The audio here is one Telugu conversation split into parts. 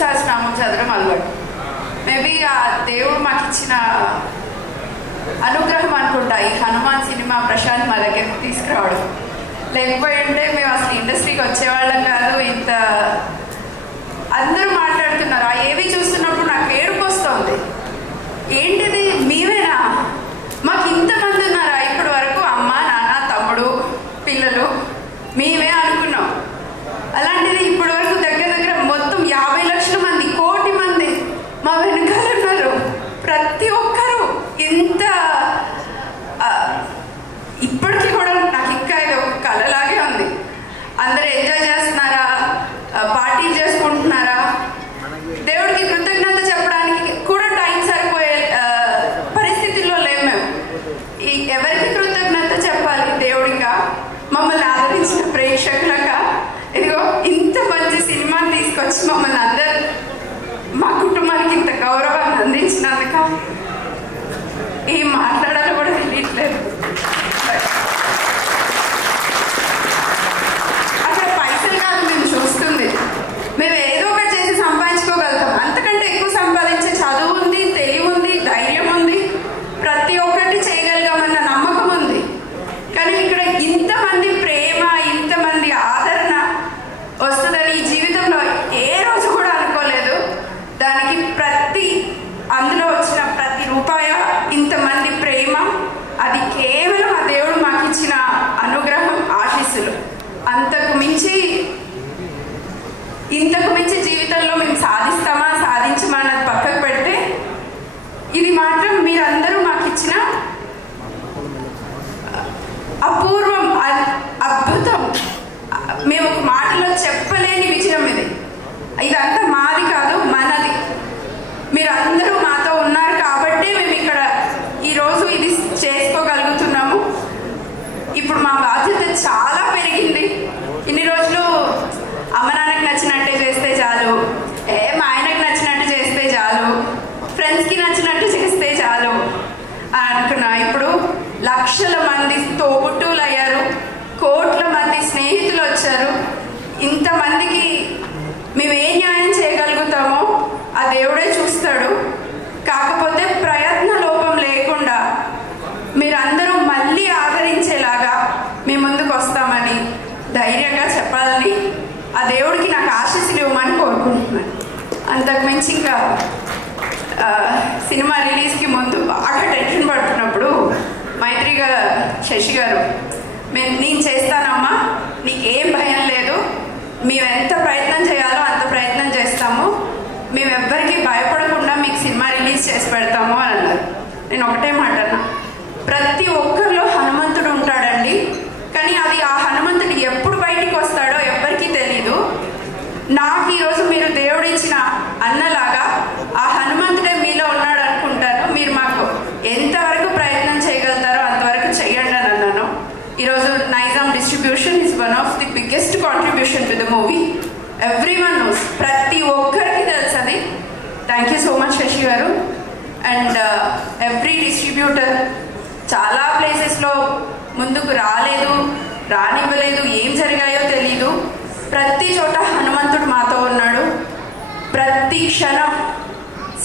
సహస్రనామం చదవడం అలవాటు. మేబీ ఆ దేవుడు మాకు ఇచ్చిన అనుగ్రహం అనుకుంటా ఈ హనుమాన్ సినిమా ప్రశాంత్ మా దగ్గరికి తీసుకురావడం. లేకపోయింటే మేము అసలు ఇండస్ట్రీకి వచ్చేవాళ్ళం కాదు. ఇంత అందరూ మాట్లాడుతున్నారు, ఆ ఏవి చూస్తున్నప్పుడు నాకు ఏడుపు వస్తుంది. ఏంటిది మీవేనా, మాకు ఇంతమంది ఉన్నారా ఇప్పటి వరకు, అమ్మ నాన్న తమ్ముడు పిల్లలు మేమే అనుకున్నాం. అలాంటిది ఇప్పటి వరకు దగ్గర దగ్గర మొత్తం 50 లక్షల మంది, కోటి మంది మా వెనకాల ఉన్నారు. ప్రతి ఒక్కరూ ఇంత ఇప్పటికీ కూడా నాకు ఇంకా ఇది ఒక కళలాగే ఉంది. అందరూ ఎంజాయ్ చేస్తున్నారా, పార్టీలు చేసుకుంటున్నారా, దేవుడికి కృతజ్ఞత చెప్పడానికి కూడా టైం సరిపోయే పరిస్థితుల్లో లేము మేము. ఎవరికి కృతజ్ఞత చెప్పాలి? దేవుడిగా, మమ్మల్ని ఆదరించిన ప్రేక్షకులక, ఇదిగో ఇంత మంచి సినిమాని తీసుకొచ్చి మమ్మల్ని అందరు మా కుటుంబానికి ఇంత గౌరవాన్ని అందించినందుక ఏం మాట్లాడాలో కూడా తెలియట్లేదు. అక్కడ పైసలు కాదు మేము చూస్తుంది, మేము ఏదో ఒకటి చేసి సంపాదించుకోగలుగుతాం. అంతకంటే ఎక్కువ సంపాదించే చదువు ఉంది, తెలివి ఉంది, ధైర్యం ఉంది, ప్రతి ఒక్కటి చేయగలిగామన్న నమ్మకం ఉంది. కానీ ఇక్కడ ఇంతమంది ప్రేమ, ఇంతమంది ఆదరణ వస్తుందని ఈ జీవితంలో ఏ రోజు కూడా అనుకోలేదు. దానికి అందులో వచ్చిన ప్రతి రూపాయ, ఇంతమంది ప్రేమ, అది కేవలం ఆ దేవుడు మాకు ఇచ్చిన అనుగ్రహం, ఆశీస్సులు. ఇంతకు మించి జీవితంలో మేము సాధిస్తామా సాధించమా అన్నది పక్కకు పెడితే, ఇది మాత్రం మీరందరూ మాకు ఇచ్చిన అపూర్వం, అద్భుతం. మేము ఒక మాటలో చెప్పలేని విజయం ఇది. ఇదంతా మాది కాదు, మనది. మీరందరూ మాతో ఉన్నారు కాబట్టి మేము ఇక్కడ ఈరోజు ఇది చేసుకోగలుగుతున్నాము. ఇప్పుడు మా బాధ్యత చాలా పెరిగింది. ఇన్ని రోజులు అమ్మ నాన్నకి నచ్చినట్టే చేస్తే చాలు, మా ఆయనకి నచ్చినట్టు చేస్తే చాలు, ఫ్రెండ్స్కి నచ్చినట్టు చేస్తే చాలు అనుకున్నా. ఇప్పుడు లక్షల మంది తోబుట్టువులు అయ్యారు, కోట్ల మంది స్నేహితులు వచ్చారు. ఇంతమందికి మేము ఏ న్యాయం చేయగలుగుతామో ఆ దేవుడే చూస్తాడు. కాకపోతే ప్రయత్న లోపం లేకుండా మీరందరూ మళ్ళీ ఆదరించేలాగా మీ ముందుకు వస్తామని ధైర్యంగా చెప్పాలని, ఆ దేవుడికి నాకు ఆశీస్సులు ఇవ్వమని కోరుకుంటున్నాను. అంతకుమించి ఇంకా సినిమా రిలీజ్కి ముందు బాగా టెన్షన్ పడుతున్నప్పుడు మైత్రిగా శశి గారు, నేను చేస్తానమ్మా, నీకేం భయం లేదు, మేము ఎంత ప్రయత్నం చేయాలో అంత ప్రయత్నం చేస్తాము, మేము ఎవ్వరికి భయపడకుండా మీకు సినిమా రిలీజ్ చేసి పెడతాము అని అన్నారు. నేను ఒకటే మాట అన్నా, ప్రతి ఒక్కరిలో హనుమంతుడు ఉంటాడండి, కానీ అది ఆ హనుమంతుడు ఎప్పుడు బయటికి వస్తాడో ఎవ్వరికీ తెలీదు. నాకు ఈరోజు మీరు దేవుడు ఇచ్చిన అన్నలాగా ఆ హనుమంతుడే మీలో ఉన్నాడు అనుకుంటాను. మీరు మాకు ఎంతవరకు ప్రయత్నం చేయగలుగుతారో అంతవరకు చెయ్యండి అని అన్నాను. ఈరోజు Nizam distribution is one of the biggest contribution to the movie. Everyone knows, ప్రతి ఒక్కరికి తెలుసు అది. Thank you so much Sasi garu. And every distributor చాలా ప్లేసెస్లో ముందుకు రాలేదు, రానివ్వలేదు, ఏం జరిగాయో తెలీదు. ప్రతి చోట హనుమంతుడు మాతో ఉన్నాడు. ప్రతి క్షణం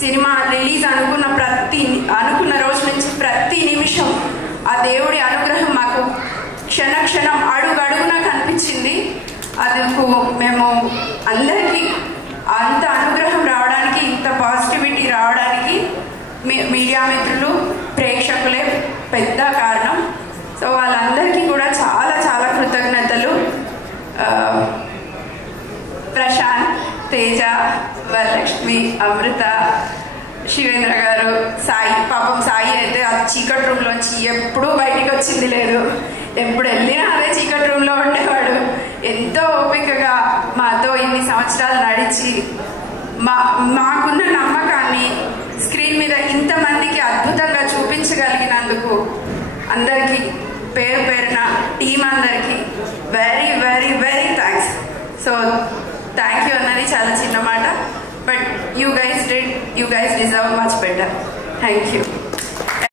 సినిమా రిలీజ్ అనుకున్న రోజు నుంచి ప్రతి నిమిషం ఆ దేవుడి అనుగ్రహం మాకు క్షణక్షణం అడుగడుగున కనిపించింది. అది మేము అందరికీ అంత అనుగ్రహం రావడానికి, ఇంత పాజిటివిటీ రావడానికి మీడియా మిత్రులు, ప్రేక్షకులే పెద్ద కారణం. సో వాళ్ళందరికీ కూడా చాలా చాలా కృతజ్ఞతలు. ప్రశాంత్, తేజ, వరలక్ష్మి, అమృత, శివేంద్ర గారు, సాయి. పాపం సాయి అయితే ఆ చీకటి రూమ్లోంచి ఎప్పుడూ బయటికి వచ్చింది లేదు. ఎప్పుడు వెళ్ళినా అదే చీకటి రూమ్లో ఉండేవాడు. ఎంతో ఓపికగా మాతో ఇన్ని సంవత్సరాలు నడిచి మాకున్న నమ్మకాన్ని స్క్రీన్ మీద ఇంతమందికి అద్భుతంగా చూపించగలిగినందుకు అందరికీ పేరు పేరున టీం అందరికీ very very very thanks. So thank you అన్నది చాలా చిన్న మాట, but you guys deserve much better. Thank you.